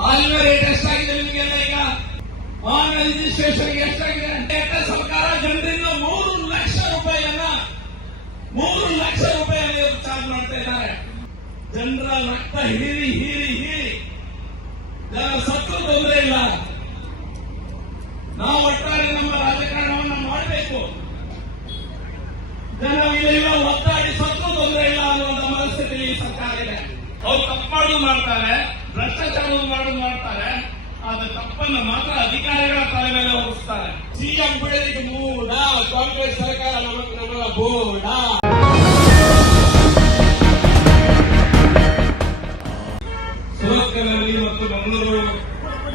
ಹಾಲಿನ ರೇಟ್ ಎಷ್ಟಾಗಿದೆ ನಿಮಗೆಲ್ಲ ಈಗ? ಹಾಲಿನ ರಿಜಿಸ್ಟ್ರೇಷನ್ಗೆ ಎಷ್ಟಾಗಿದೆ? ಸರ್ಕಾರ ಜನರಿಂದ 3 ಲಕ್ಷ ರೂಪಾಯಿಯನ್ನ ಚಾರ್ಜ್ ಮಾಡ್ತಾ ಇದ್ದಾರೆ. ಜನರ ರಕ್ತ ಹೀರಿ ಜನ ಸತ್ತು ತೊಂದರೆ ಇಲ್ಲ. ನಾವು ಒಟ್ಟಾರೆ ನಮ್ಮ ರಾಜಕಾರಣವನ್ನು ಮಾಡಬೇಕು. ಜನ ಇಲ್ಲ ಒತ್ತಾಡಿ ಸತ್ತು ತೊಂದರೆ ಇಲ್ಲ ಅನ್ನುವಂತ ಮನಸ್ಥಿತಿ ಈ ಸರ್ಕಾರ ಇದೆ. ಅವ್ರು ತಪ್ಪು ಮಾಡೋದು ಮಾಡ್ತಾರೆ, ಭ್ರಷ್ಟಾಚಾರ ಮಾಡ್ತಾರೆ. ಆದ್ರೆ ತಪ್ಪನ್ನು ಮಾತ್ರ ಅಧಿಕಾರಿಗಳ ತಲೆ ಮೇಲೆ ಹೊರಿಸ್ತಾರೆ. ಸಿಎಂ ಬೆಳೆದಿಗೆ ಮೂಡ, ಕಾಂಗ್ರೆಸ್ ಸರ್ಕಾರ ನಮ್ಮಗಳ ಬೋಡ. ಸುರತ್ಕಲ್ನಲ್ಲಿ ಮತ್ತು ಬೆಂಗಳೂರು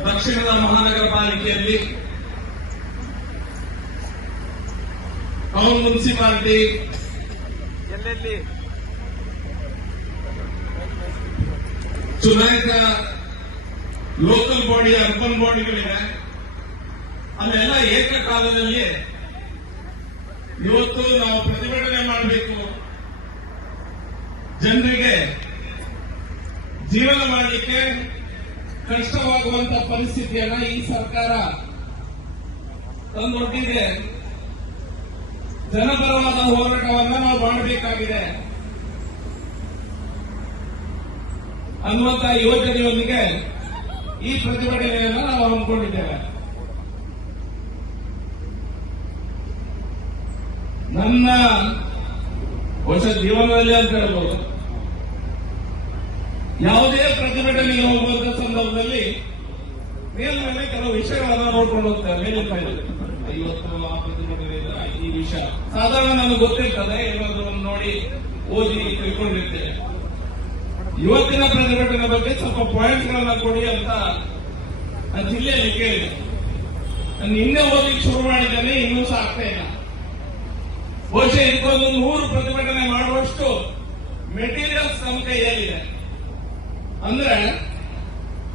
ದಕ್ಷಿಣದ ಮಹಾನಗರ ಪಾಲಿಕೆಯಲ್ಲಿ ಟೌನ್ ಮುನ್ಸಿಪಾಲಿಟಿ ಎಲ್ಲೆಲ್ಲಿ ಚುನಾಯಿತ ಲೋಕಲ್ ಬಾಡಿ, ಅರ್ಬನ್ ಬಾಡಿಗಳಿವೆ, ಅಲ್ಲೆಲ್ಲ ಏಕಕಾಲದಲ್ಲಿ ಇವತ್ತು ನಾವು ಪ್ರತಿಭಟನೆ ಮಾಡಬೇಕು. ಜನರಿಗೆ ಜೀವನ ಮಾಡಲಿಕ್ಕೆ ಕಷ್ಟವಾಗುವಂತ ಪರಿಸ್ಥಿತಿಯನ್ನ ಈ ಸರ್ಕಾರ ತಂದೊಡ್ಡಿದೆ. ಜನಪರವಾದ ಹೋರಾಟವನ್ನ ನಾವು ಮಾಡಬೇಕಾಗಿದೆ ಅನ್ನುವಂತ ಯೋಜನೆಯೊಂದಿಗೆ ಈ ಪ್ರತಿಭಟನೆಯನ್ನು ನಾವು ಹಮ್ಮಿಕೊಂಡಿದ್ದೇವೆ. ನನ್ನ ಹೊಸ ಜೀವನದಲ್ಲಿ ಅಂತ ಹೇಳ್ಬೋದು, ಯಾವುದೇ ಪ್ರತಿಭಟನೆಗೆ ಹೋಗುವಂತ ಸಂದರ್ಭದಲ್ಲಿ ಮೇಲ್ಮೇಲೆ ಕೆಲವು ವಿಷಯಗಳನ್ನ ನೋಡ್ಕೊಂಡು ಹೋಗ್ತಾರೆ. ಇವತ್ತು ಆ ಪ್ರತಿಭಟನೆಯಿಂದ ಈ ವಿಷಯ ಸಾಧಾರಣ ನನಗೆ ಗೊತ್ತಿರ್ತದೆ, ಏನಾದ್ರು ನೋಡಿ ಓದಿ ತಿಳ್ಕೊಂಡಿರ್ತೇವೆ. ಇವತ್ತಿನ ಪ್ರತಿಭಟನೆ ಬಗ್ಗೆ ಸ್ವಲ್ಪ ಪಾಯಿಂಟ್ಸ್ ಗಳನ್ನ ಕೊಡಿ ಅಂತ ಜಿಲ್ಲೆಯಲ್ಲಿ ಕೇಳಿದೆ. ನಾನು ನಿನ್ನೆ ಓದಲಿಕ್ಕೆ ಶುರು ಮಾಡಿದ್ದೇನೆ, ಇನ್ನೂ ಸಹ ಆಗ್ತಾ ಇಲ್ಲ. ಬಹುಶಃ ಇದಕ್ಕೊಂದು 100 ಪ್ರತಿಭಟನೆ ಮಾಡುವಷ್ಟು ಮೆಟೀರಿಯಲ್ಸ್ ನಮ್ಮ ಕೈಯಲ್ಲಿದೆ. ಅಂದ್ರೆ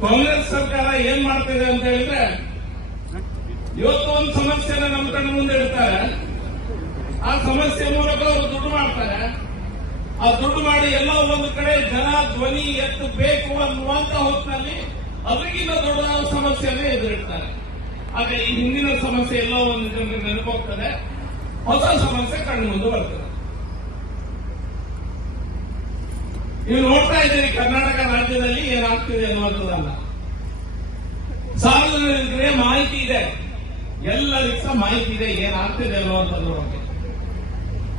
ಕಾಂಗ್ರೆಸ್ ಸರ್ಕಾರ ಏನ್ ಮಾಡ್ತಿದೆ ಅಂತ ಹೇಳಿದ್ರೆ, ಇವತ್ತು ಒಂದು ಸಮಸ್ಯೆನ ನಮ್ಮ ಕಣ್ಣು ಮುಂದೆ ಇಡ್ತಾರೆ. ಆ ಸಮಸ್ಯೆ ಮೂಲಕ ಅವರು ದುಡ್ಡು ಮಾಡ್ತಾರೆ. ಆ ದುಡ್ಡು ಮಾಡಿ ಎಲ್ಲ ಒಂದು ಕಡೆ ಜನ ಧ್ವನಿ ಎತ್ತಬೇಕು ಅನ್ನುವಂತ ಹೊತ್ತಿನಲ್ಲಿ ಅದಕ್ಕಿಂತ ದೊಡ್ಡ ಸಮಸ್ಯೆನೇ ಎದುರಿಡ್ತಾರೆ. ಆಗ ಈ ಹಿಂದಿನ ಸಮಸ್ಯೆ ಎಲ್ಲ ಒಂದು ಜನರಿಗೆ ನೆನಪೋಗ್ತದೆ, ಹೊಸ ಸಮಸ್ಯೆ ಕಣ್ಣು ಮುಂದೆ ಬರ್ತದೆ. ನೀವು ನೋಡ್ತಾ ಇದ್ದೀರಿ ಕರ್ನಾಟಕ ರಾಜ್ಯದಲ್ಲಿ ಏನಾಗ್ತಿದೆ ಅನ್ನುವಂಥದ್ದಲ್ಲ. ಸಾರ್ವಜನಿಕರಿಗೆ ಮಾಹಿತಿ ಇದೆ, ಎಲ್ಲರಿಗೂ ಸಹ ಮಾಹಿತಿ ಇದೆ ಏನಾಗ್ತಿದೆ ಅನ್ನುವಂಥದ್ದು ಬಗ್ಗೆ.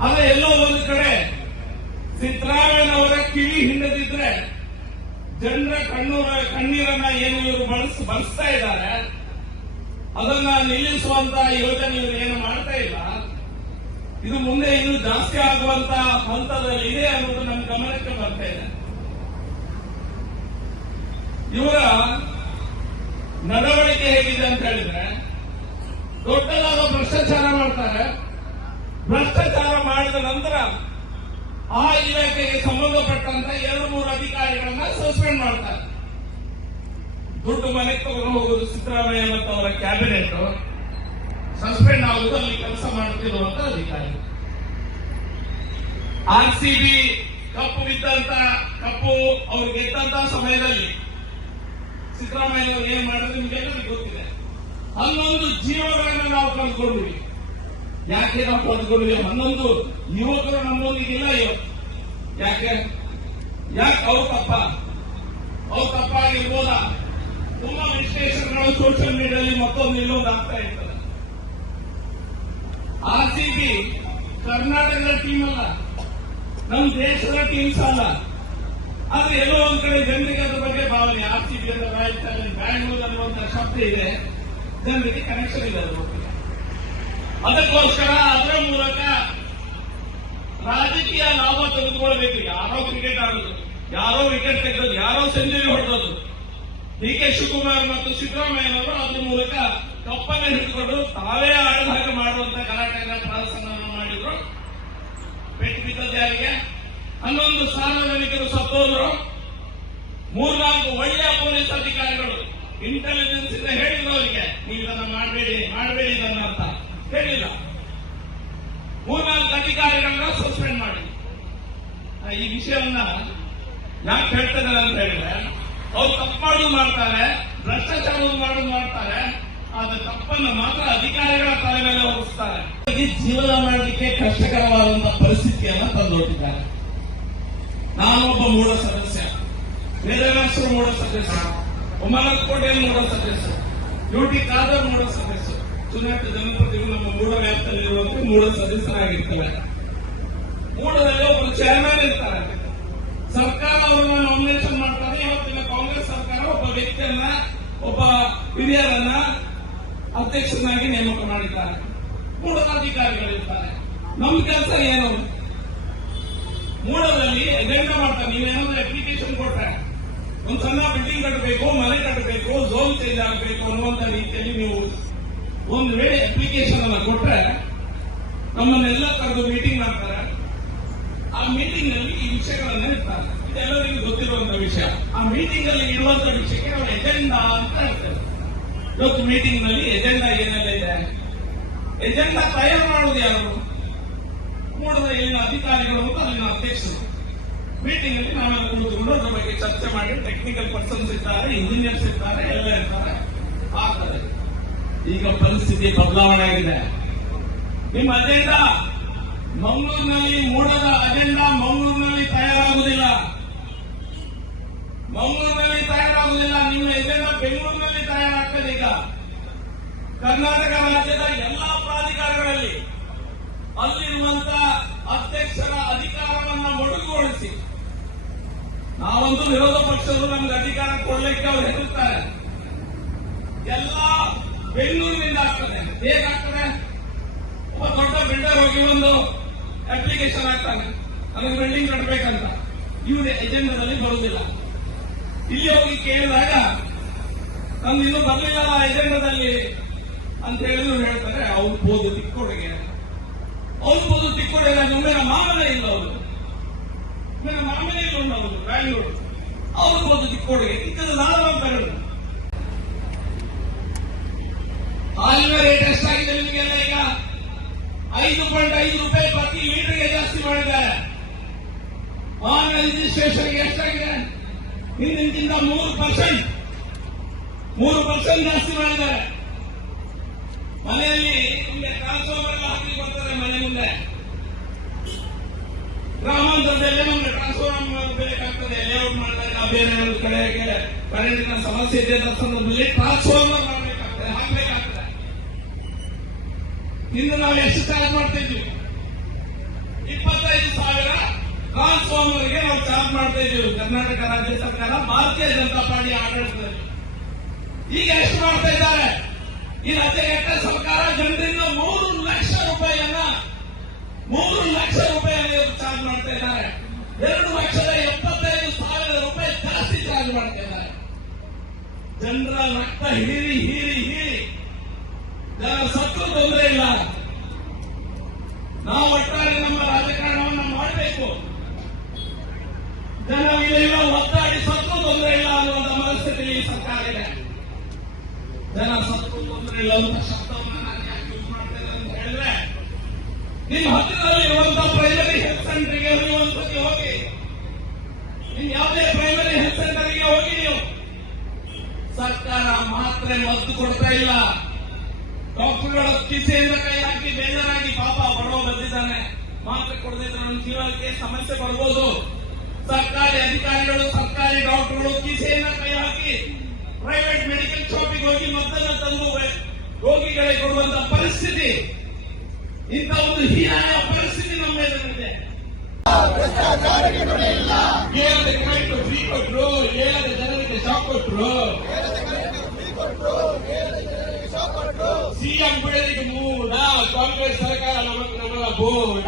ಆದ್ರೆ ಎಲ್ಲೋ ಒಂದು ಕಡೆ ಸಿದ್ದರಾಮಯ್ಯನವರ ಕಿವಿ ಹಿಂಡದಿದ್ರೆ ಜನರ ಕಣ್ಣೀರನ್ನ ಏನು ಇವರು ಬಳಸ್ತಾ ಇದ್ದಾರೆ, ಅದನ್ನ ನಿಲ್ಲಿಸುವಂತ ಯೋಜನೆ ಇವರು ಏನು ಮಾಡ್ತಾ ಇಲ್ಲ. ಇದು ಮುಂದೆ ಇನ್ನೂ ಜಾಸ್ತಿ ಆಗುವಂತ ಹಂತದಲ್ಲಿ ಇದೆ ಅನ್ನೋದು ನನ್ನ ಗಮನಕ್ಕೆ ಬರ್ತಾ ಇದೆ. ಇವರ ನಡವಳಿಕೆ ಹೇಗಿದೆ ಅಂತ ಹೇಳಿದ್ರೆ, ದೊಡ್ಡದಾದ ಭ್ರಷ್ಟಾಚಾರ ಮಾಡ್ತಾರೆ. ಭ್ರಷ್ಟಾಚಾರ ಮಾಡಿದ ನಂತರ ಆ ಇಲಾಖೆಗೆ ಸಂಬಂಧಪಟ್ಟಂತ 2-3 ಅಧಿಕಾರಿಗಳನ್ನ ಸಸ್ಪೆಂಡ್ ಮಾಡ್ತಾರೆ. ದುಡ್ಡು ಮನೆಗೆ ತಗೊಂಡು ಹೋಗುವುದು ಸಿದ್ದರಾಮಯ್ಯ ಮತ್ತು ಅವರ ಕ್ಯಾಬಿನೆಟ್, ಸಸ್ಪೆಂಡ್ ಆಗುವುದು ಅಲ್ಲಿ ಕೆಲಸ ಮಾಡುತ್ತಿರುವಂತ ಅಧಿಕಾರಿ. RCB ಕಪ್ಪು ಬಿದ್ದಂತ ಕಪ್ಪು ಅವ್ರು ಗೆದ್ದಂತ ಸಮಯದಲ್ಲಿ ಸಿದ್ದರಾಮಯ್ಯ ಅವರು ಏನ್ ಮಾಡಿದ್ರೆ ನಿಮಗೆಲ್ಲರಿಗೂ ಗೊತ್ತಿದೆ. 11 ಜೀವಗಳನ್ನು ನಾವು ಕಳ್ಕೊಂಡ್ವಿ. ಯಾಕೆ ನಾವು ಕಳ್ಕೊಂಡ್ವಿ? 11 ಯುವಕರು ನಮ್ಮೊಂದಿಗಿಲ್ಲ ಇವತ್ತು. ಯಾಕೆ ಅವ್ರು ತಪ್ಪಾಗಿರ್ಬೋದಾ? ತುಂಬಾ ವಿಶ್ಲೇಷಣೆಗಳು ಸೋಷಿಯಲ್ ಮೀಡಿಯಾದಲ್ಲಿ ಮತ್ತೊಂದು ಇನ್ನೊಂದು ಆಗ್ತಾ ಇರ್ತದೆ. RCB ಕರ್ನಾಟಕದ ಟೀಮ್ ಅಲ್ಲ, ನಮ್ಮ ದೇಶದ ಟೀಮ್ಸ್ ಅಲ್ಲ. ಆದ್ರೆ ಎಲ್ಲೋ ಒಂದ್ ಕಡೆ ಜನರಿಗೆ ಅದ್ರ ಬಗ್ಗೆ ಭಾವನೆ. RCB ಅಂತ ರಾಜಸ್ಥಾನ, ಬ್ಯಾಂಗ್ಳೂರ್ ಅನ್ನುವಂತ ಶಬ್ದ ಇದೆ, ಜನರಿಗೆ ಕನೆಕ್ಷನ್ ಇದೆ ಅದ್ರ ಬಗ್ಗೆ. ಅದಕ್ಕೋಸ್ಕರ ಅದರ ಮೂಲಕ ರಾಜಕೀಯ ಲಾಭ ತೆಗೆದುಕೊಳ್ಬೇಕು. ಯಾರೋ ಕ್ರಿಕೆಟ್ ಆಡೋದು, ಯಾರೋ ವಿಕೆಟ್ ತೆಗೆದದ್ದು, ಯಾರೋ ಸೆಂಚುರಿ ಹೊಡೆದದ್ದು. DK ಶಿವಕುಮಾರ್ ಮತ್ತು ಸಿದ್ದರಾಮಯ್ಯನವರು ಅದ್ರ ಮೂಲಕ ಕಪ್ಪನ್ನು ಹಿಡಿದುಕೊಂಡು ತಾವೇ ಆಡದ ಹಾಗೆ ಮಾಡುವಂತ ಗಲಾಟೆಗಳ ಪ್ರದರ್ಶನವನ್ನು ಮಾಡಿದ್ರು. ಪೆಟ್ಟು ಬಿದ್ದದ್ದು ಯಾರಿಗೆ? 11 ಸಾರ್ವಜನಿಕರು ಸತ್ತೋದ್ರು. 3-4 ಒಳ್ಳೆಯ ಪೊಲೀಸ್ ಅಧಿಕಾರಿಗಳು ಇಂಟೆಲಿಜೆನ್ಸ್ ಇಂದ ಹೇಳಿದ್ರು ಅವರಿಗೆ, ನೀವು ಇದನ್ನ ಮಾಡಬೇಡಿ ಇದನ್ನ ಅಂತ ಹೇಳಿಲ್ಲ. 3-4 ಅಧಿಕಾರಿಗಳನ್ನ ಸಸ್ಪೆಂಡ್ ಮಾಡಿ. ಈ ವಿಷಯವನ್ನ ಯಾಕೆ ಹೇಳ್ತಾರೆ ಅಂತ ಹೇಳಿದ್ರೆ, ಅವ್ರು ತಪ್ಪು ಮಾಡೋದು ಮಾಡ್ತಾರೆ, ಭ್ರಷ್ಟಾಚಾರ ಮಾಡ್ತಾರೆ. ಆದ್ರೆ ತಪ್ಪನ್ನು ಮಾತ್ರ ಅಧಿಕಾರಿಗಳ ತಲೆ ಮೇಲೆ ಹೊರಿಸ್ತಾರೆ. ಜೀವನ ಮಾಡಲಿಕ್ಕೆ ಕಷ್ಟಕರವಾದಂತಹ ಪರಿಸ್ಥಿತಿಯನ್ನ ತಂದೊಡ್ಡಿದ್ದಾರೆ. ನಾನೊಬ್ಬ ಮೂಢ ಸದಸ್ಯ, ವೇದವ್ಯಾಸರು ಮೂಢ ಸದಸ್ಯ, ಉಮಾನಕೋಟೆ ಮೂಢ ಸದಸ್ಯ, ಯುಟಿ ಖಾದರ್ ಮೂಢ ಸದಸ್ಯ, ಚುನಾಯಿತ ಜನಪ್ರತಿನಿಧಿಗಳು ನಮ್ಮ ಮೂಢ ವ್ಯಾಪ್ತಿಯಲ್ಲಿರುವಂತೆ ಮೂಢ ಸದಸ್ಯರಾಗಿರ್ತವೆ. ಮೂಢದಲ್ಲಿ ಒಬ್ಬರು ಚೇರ್ಮನ್ ಇರ್ತಾರೆ. ಸರ್ಕಾರ ಅವರನ್ನ ನಾಮಿನೇಷನ್ ಮಾಡ್ತಾರೆ. ಇವತ್ತಿನ ಕಾಂಗ್ರೆಸ್ ಸರ್ಕಾರ ಒಬ್ಬ ವ್ಯಕ್ತಿಯನ್ನ, ಒಬ್ಬ ಹಿರಿಯರನ್ನ ಅಧ್ಯಕ್ಷನಾಗಿ ನೇಮಕ ಮಾಡಿದ್ದಾರೆ. ಮೂಢಾಧಿಕಾರಿಗಳಿರ್ತಾರೆ. ನಮ್ಮ ಕೆಲಸ ಏನು? ಮೂಢದಲ್ಲಿ ಎಜೆಂಡಾ ಮಾಡ್ತಾರೆ. ನೀವೇನಾದ್ರೂ ಅಪ್ಲಿಕೇಶನ್ ಕೊಟ್ರೆ ಒಂದು ಸಣ್ಣ ಬಿಲ್ಡಿಂಗ್ ಕಟ್ಟಬೇಕು, ಮನೆ ಕಟ್ಟಬೇಕು, ಝೋನ್ ಚೇಂಜ್ ಆಗಬೇಕು ಅನ್ನುವಂತ ರೀತಿಯಲ್ಲಿ ನೀವು ಒಂದು ವೇಳೆ ಅಪ್ಲಿಕೇಶನ್ ಅನ್ನ ಕೊಟ್ರೆ ನಮ್ಮನ್ನೆಲ್ಲ ಕರೆದು ಮೀಟಿಂಗ್ ಮಾಡ್ತಾರೆ. ಆ ಮೀಟಿಂಗ್ ನಲ್ಲಿ ಈ ವಿಷಯಗಳನ್ನ ಇರ್ತಾರೆ. ಇದೆಲ್ಲರಿಗೂ ಗೊತ್ತಿರುವಂತಹ ವಿಷಯ. ಆ ಮೀಟಿಂಗ್ ಅಲ್ಲಿ ಇರುವಂತಹ ವಿಷಯಕ್ಕೆ ನಾವು ಎಜೆಂಡಾ ಅಂತ ಹೇಳ್ತೇವೆ. ಇವತ್ತು ಮೀಟಿಂಗ್ ನಲ್ಲಿ ಎಜೆಂಡಾ ಏನೆಲ್ಲ ಇದೆ? ಎಜೆಂಡಾ ತಯಾರು ಮಾಡುವುದು ಯಾರು? ಮೂಡದ ಇಲ್ಲಿನ ಅಧಿಕಾರಿಗಳು ಮತ್ತು ಅಲ್ಲಿನ ಅಧ್ಯಕ್ಷರು. ಮೀಟಿಂಗ್ ಅಲ್ಲಿ ನಾವೆಲ್ಲ ಕುಳಿತುಕೊಂಡು ಅದರ ಬಗ್ಗೆ ಚರ್ಚೆ ಮಾಡಿ, ಟೆಕ್ನಿಕಲ್ ಪರ್ಸನ್ಸ್ ಇದ್ದಾರೆ, ಇಂಜಿನಿಯರ್ಸ್ ಇರ್ತಾರೆ, ಎಲ್ಲ ಇರ್ತಾರೆ. ಆಗ್ತದೆ. ಈಗ ಪರಿಸ್ಥಿತಿ ಬದಲಾವಣೆ ಆಗಿದೆ. ನಿಮ್ಮ ಅಜೆಂಡಾ ಮಂಗಳೂರಿನಲ್ಲಿ, ಮೂಡದ ಅಜೆಂಡಾ ಮಂಗಳೂರಿನಲ್ಲಿ ತಯಾರಾಗುವುದಿಲ್ಲ. ಮಂಗಳೂರಿನಲ್ಲಿ ತಯಾರಾಗುವುದಿಲ್ಲ. ನಿಮ್ಮ ಎಜೆಂಡಾ ಬೆಂಗಳೂರಿನಲ್ಲಿ ತಯಾರಾಗ್ತದೆ. ಈಗ ಕರ್ನಾಟಕ ರಾಜ್ಯದ ಎಲ್ಲಾ ಪ್ರಾಧಿಕಾರಗಳಲ್ಲಿ ಅಲ್ಲಿರುವಂತಹ ಅಧ್ಯಕ್ಷರ ಅಧಿಕಾರವನ್ನು ಮೊಟಕುಗೊಳಿಸಿ, ನಾವಂತೂ ವಿರೋಧ ಪಕ್ಷಗಳು ನಮ್ಗೆ ಅಧಿಕಾರ ಕೊಡಲಿಕ್ಕೆ ಅವರು ಹೆದರುತ್ತಾರೆ. ಎಲ್ಲ ಬೆಂಗಳೂರಿನಿಂದ ಆಗ್ತದೆ. ಹೇಗಾಗ್ತದೆ? ಒಬ್ಬ ದೊಡ್ಡ ಬಿಲ್ಡರ್ ಹೋಗಿ ಒಂದು ಅಪ್ಲಿಕೇಶನ್ ಹಾಕ್ತಾನೆ, ನನಗೆ ಬಿಲ್ಡಿಂಗ್ ಕಟ್ಟಬೇಕಂತ. ಇವ್ರ ಎಜೆಂಡಾದಲ್ಲಿ ಬರುವುದಿಲ್ಲ. ಇಲ್ಲಿ ಹೋಗಿ ಕೇಳಿದಾಗ ನಮ್ದು ಇನ್ನೂ ಬರಲಿಲ್ಲ ಎಜೆಂಡಾದಲ್ಲಿ ಅಂತ ಹೇಳಿದ್ರು ಹೇಳ್ತಾರೆ ಅವ್ರು ಬೋದು ತಿಕ್ಕೊಡೆಗೆ, ಅವ್ರು ಬೋದು ತಿಕ್ಕೊಡೆಗೆ. ಒಮ್ಮೆನ ಮಾಮಲೆ ಇಲ್ಲ, ಅವರು ಒಮ್ಮೆನ ಮಾಮಲೆ ಇಲ್ಲ ಉಂಟು. ಅವರು ಬ್ಯಾಂಗ್ಳೂರು ಅವ್ರು ಬೋದು ತಿಕ್ಕೊಡೆಗೆ ತಿಕ್ಕದ ನಾಳೆ ಅಂತ ಹೇಳಿದ್ರು. ಹಾಲಿನ ರೇಟ್ ಎಷ್ಟಾಗಿದೆ ನಿಮಗೆಲ್ಲ? ಈಗ 5.5 ರೂಪಾಯಿ ಪ್ರತಿ ಲೀಟರ್ಗೆ ಜಾಸ್ತಿ ಮಾಡಿದ್ದಾರೆ. ವಾಹನ ರಿಜಿಸ್ಟ್ರೇಷನ್ಗೆ ಎಷ್ಟಾಗಿದೆ? ಹಿಂದಿನ 3% ಜಾಸ್ತಿ ಮಾಡಿದ್ದಾರೆ. ಮನೆಯಲ್ಲಿ ನಿಮಗೆ ಟ್ರಾನ್ಸ್ಫಾರ್ಮರ್ ಎಲ್ಲ ಹಾಕಿ ಬರ್ತಾರೆ ಮನೆ ಮುಂದೆ. ಗ್ರಾಮಾಂತರದಲ್ಲೇ ನಮಗೆ ಟ್ರಾನ್ಸ್ಫಾರ್ಮರ್ ಬೇಕಾಗ್ತದೆ. ಲೇಔಟ್ ಮಾಡಿದಾಗ ಬೇರೆ ಒಂದು ಕಡೆಗೆ ಕರೆಂಟಿನ ಸಮಸ್ಯೆ ಇದೆ ಅಂತ ಸಂದರ್ಭದಲ್ಲಿ ಟ್ರಾನ್ಸ್ಫಾರ್ಮರ್ ಮಾಡಬೇಕಾಗ್ತದೆ, ಹಾಕಬೇಕಾಗ್ತದೆ. ಇನ್ನು ನಾವು ಎಷ್ಟು ಚಾರ್ಜ್ ಮಾಡ್ತಾ ಇದ್ವಿ? 25,000 ಟ್ರಾನ್ಸ್ಫಾರ್ಮರ್ಗೆ ನಾವು ಚಾರ್ಜ್ ಮಾಡ್ತಾ ಇದ್ದೀವಿ. ಕರ್ನಾಟಕ ರಾಜ್ಯ ಸರ್ಕಾರ, ಭಾರತೀಯ ಜನತಾ ಪಾರ್ಟಿ ಆಡಳಿತದಲ್ಲಿ. ಈಗ ಎಷ್ಟು ಮಾಡ್ತಾ ಇದ್ದಾರೆ? ಈ ರಾಜ್ಯಘಟ್ಟ ಸರ್ಕಾರ ಜನರಿಂದ 3 ಲಕ್ಷ ರೂಪಾಯಿಯನ್ನ ಚಾರ್ಜ್ ಮಾಡ್ತಾ ಇದ್ದಾರೆ. 2,75,000 ರೂಪಾಯಿ ಜಾಸ್ತಿ ಚಾರ್ಜ್ ಮಾಡ್ತಾ ಇದ್ದಾರೆ. ಜನರ ರಕ್ತ ಹೀರಿ ಜನ ಸತ್ತು ತೊಂದರೆ ಇಲ್ಲ. ನಾವು ಒಟ್ಟಾರೆ ನಮ್ಮ ರಾಜಕಾರಣವನ್ನು ಮಾಡಬೇಕು. ಜನ ಇಲ್ಲ ಒತ್ತಾಡಿ ಸತ್ತು ತೊಂದರೆ ಇಲ್ಲ ಅನ್ನುವಂಥ ಮನಸ್ಥಿತಿಯಲ್ಲಿ ಈ ಸರ್ಕಾರ ಇದೆ. ಜನ ಸತ್ತು ತೊಂದರೆ ಇಲ್ಲ ಅಂತ ಶಬ್ದವನ್ನು ನಾನು ಯಾಕೆ ಯೂಸ್ ಮಾಡ್ತೇನೆ ಅಂತ ಹೇಳಿದ್ರೆ, ನಿಮ್ಮ ಹತ್ತಿರದಲ್ಲಿ ಇರುವಂತಹ ಪ್ರೈಮರಿ ಹೆಲ್ತ್ ಸೆಂಟರ್ಗೆ ಹೋಗುವಂಥದ್ದು ಹೋಗಿ, ನಿಮ್ ಯಾವುದೇ ಪ್ರೈಮರಿ ಹೆಲ್ತ್ ಸೆಂಟರ್ಗೆ ಹೋಗಿ ನೀವು. ಸರ್ಕಾರ ಮಾತ್ರೆ ಮದ್ದು ಕೊಡ್ತಾ ಇಲ್ಲ. ಡಾಕ್ಟರ್ಗಳ ಕಿಸೆಯಿಂದ ಕೈ ಹಾಕಿ ಬೇಜಾರಾಗಿ ಪಾಪ ಬಡವ ಬಂದಿದ್ದಾನೆ, ಮಾತ್ರೆ ಕೊಡದಿದ್ರೆ ನಮ್ಮ ಜೀವನಕ್ಕೆ ಸಮಸ್ಯೆ ಬರ್ಬೋದು. ಸರ್ಕಾರಿ ಅಧಿಕಾರಿಗಳು, ಸರ್ಕಾರಿ ಡಾಕ್ಟರ್ಗಳು ಕಿಸೆಯಿಂದ ಕೈ ಹಾಕಿ ಪ್ರೈವೇಟ್ ಮೆಡಿಕಲ್ ಶಾಪಿಗೆ ಹೋಗಿ ಮದ್ದನ್ನು ತಂದು ರೋಗಿಗಳಿಗೆ ಕೊಡುವಂತಹ ಪರಿಸ್ಥಿತಿ, ಇಂಥ ಒಂದು ಹೀನಾಯ ಪರಿಸ್ಥಿತಿ ನಮ್ಮ ಎದುರಿದೆ. ಏಳದ ಕರೆಂಟ್ ಫ್ರೀ ಕೊಟ್ಟರು, ಏಳದ ಜನರಿಗೆ ಶಾಕ್ ಕೊಟ್ಟರು, ಸಿಎಂ ಬಿಡಲಿಕ್ಕೆ ಮೂಡ, ಕಾಂಗ್ರೆಸ್ ಸರ್ಕಾರ ನಮಗ ಬೋಡ.